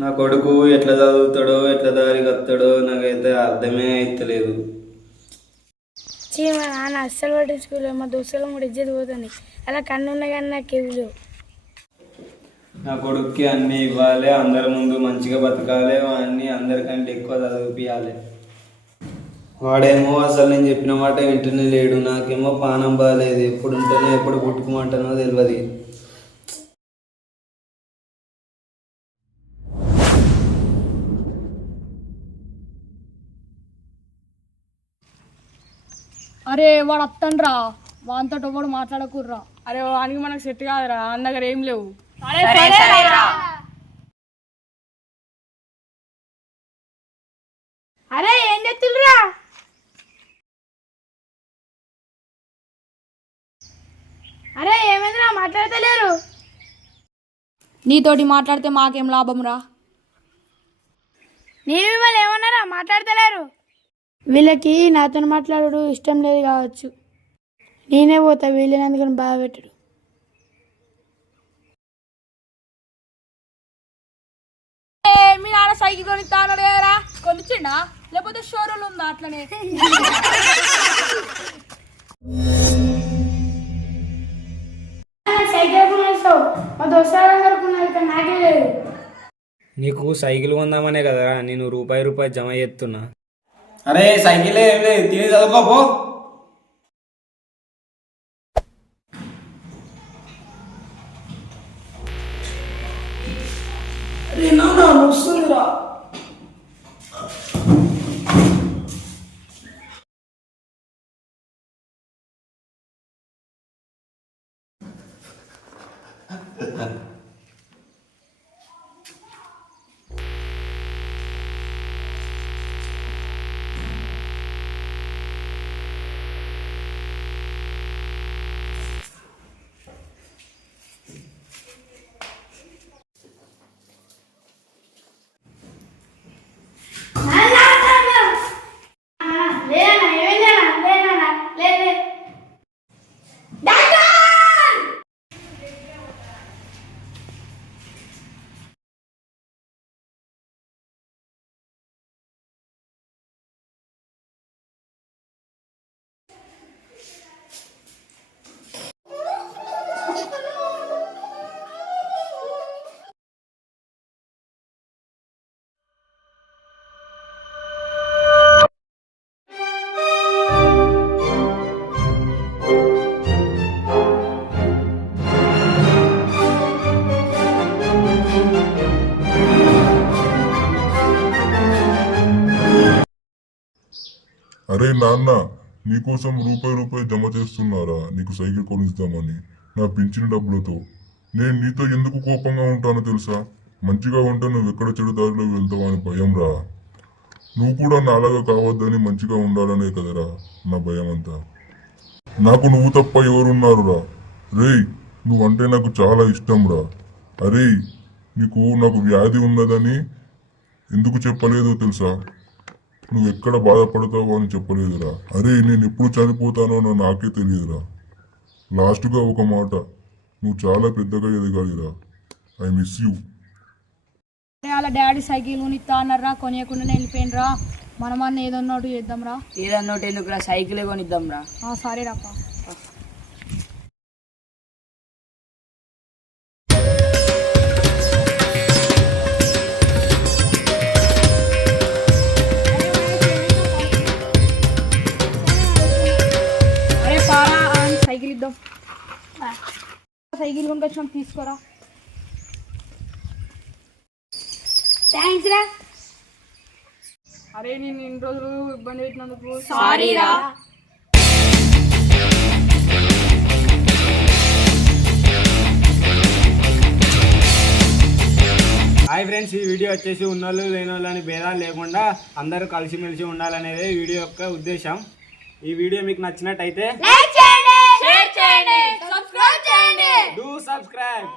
నా కొడుకు ఎట్లా చదువుతాడో ఎట్లా దారికి వస్తాడో నాకైతే అర్థమే అవుతలేదు. మా నాన్న అస్సలు పట్టించుకోలేదు. మా దోస్తులు కూడా ఇజ్జత్ పోతుంది. అలా కన్నున్న కానీ నాకు ఇవ్వలేవు. నా కొడుక్కి అన్నీ ఇవ్వాలి, అందరి ముందు మంచిగా బతకాలి, అన్నీ అందరికంటే ఎక్కువ చదివిపియాలి. వాడేమో అసలు నేను చెప్పిన మాట వింటూనే లేడు. నాకేమో పానం బాగాలేదు, ఎప్పుడు ఉంటేనే ఎప్పుడు పుట్టుకుమంటానో తెలియదు. అరే వాడు వస్తాన్రా, వానితో ఎవడు మాట్లాడకుర్రా. అరే వానికి మనకు సెట్ కాదురా, అన్న దగ్గర ఏం లేవు. అరే ఏం చెప్తుర్రా? అరే ఏమైందిరా మాట్లాడతలేరు? నీతోటి మాట్లాడితే మాకేం లాభం రా. నేను మిమ్మల్ని ఏమన్నారా మాట్లాడతలేరు? వీళ్ళకి నాతో మాట్లాడు ఇష్టం లేదు కావచ్చు. నేనే పోతా, వీళ్ళనందుకని బాధ పెట్టడు. మీ నాన్న సైకిల్ కొనిస్తాడు కదరా, కొనిచ్చిండా లేకపోతే షోరూమ్ ఉందా అట్లనే? మా దోస్తారందరూ నాకే లేదు. నీకు సైకిల్ కొందామనే కదరా నేను రూపాయి జమ చేస్తున్నా. అరే సైకిలే ఏం లేదు, తిని చదువుకోపో. వస్తుందిరా. అరే నాన్న, నీకోసం రూపాయి జమ చేస్తున్నారా నీకు సైకిల్ కొనిస్తామని నా పింఛన్ డబ్బులతో. నేను నీతో ఎందుకు కోపంగా ఉంటానో తెలుసా? మంచిగా ఉంటే నువ్వు ఎక్కడ చెడు దారిలో వెళ్తావా అని భయం రా. నువ్వు కూడా నాలాగా కావద్దని మంచిగా ఉండాలనే కదరా నా భయం అంతా. నాకు నువ్వు తప్ప ఎవరున్నారు రా? రేయ్, నువ్వంటే నాకు చాలా ఇష్టం రా. అరే నాకు వ్యాధి ఉన్నదని ఎందుకు చెప్పలేదో తెలుసా? నువ్వు ఎక్కడ బాధపడతావో అని చెప్పలేదురా. అరే నేను ఎప్పుడు చనిపోతానో నాకే తెలియదురా. లాస్ట్గా ఒక మాట, నువ్వు చాలా పెద్దగా ఎదగాలిరా. I miss you. వాళ్ళ డాడీ సైకిల్ కొనిస్తా అన్నారా, కొనియకుండానే వెళ్ళిపోయినరా. మనమన్నా ఏదన్నోటి చేద్దాంరా. ఏదన్నోటి ఎందుకురా, సైకిలే కొనిద్దాంరా. సరే రప్ప. సైకిల్ ఇద్దాం. సైకిల్ కొనుకొచ్చినాం, తీసుకోరా. థ్యాంక్స్ రా. అరే నేను ఇన్ని రోజులు ఇబ్బంది పెట్టినందుకు సారీ రా. హాయ్ ఫ్రెండ్స్, ఈ వీడియో వచ్చేసి ఉన్నోళ్ళు లేని వాళ్ళని భేదాలు లేకుండా అందరూ కలిసిమెలిసి ఉండాలనేది వీడియో యొక్క ఉద్దేశం. ఈ వీడియో మీకు నచ్చినట్టయితే లైక్ చేయండి, షేర్ చేయండి, సబ్స్క్రైబ్ చేయండి. Do subscribe.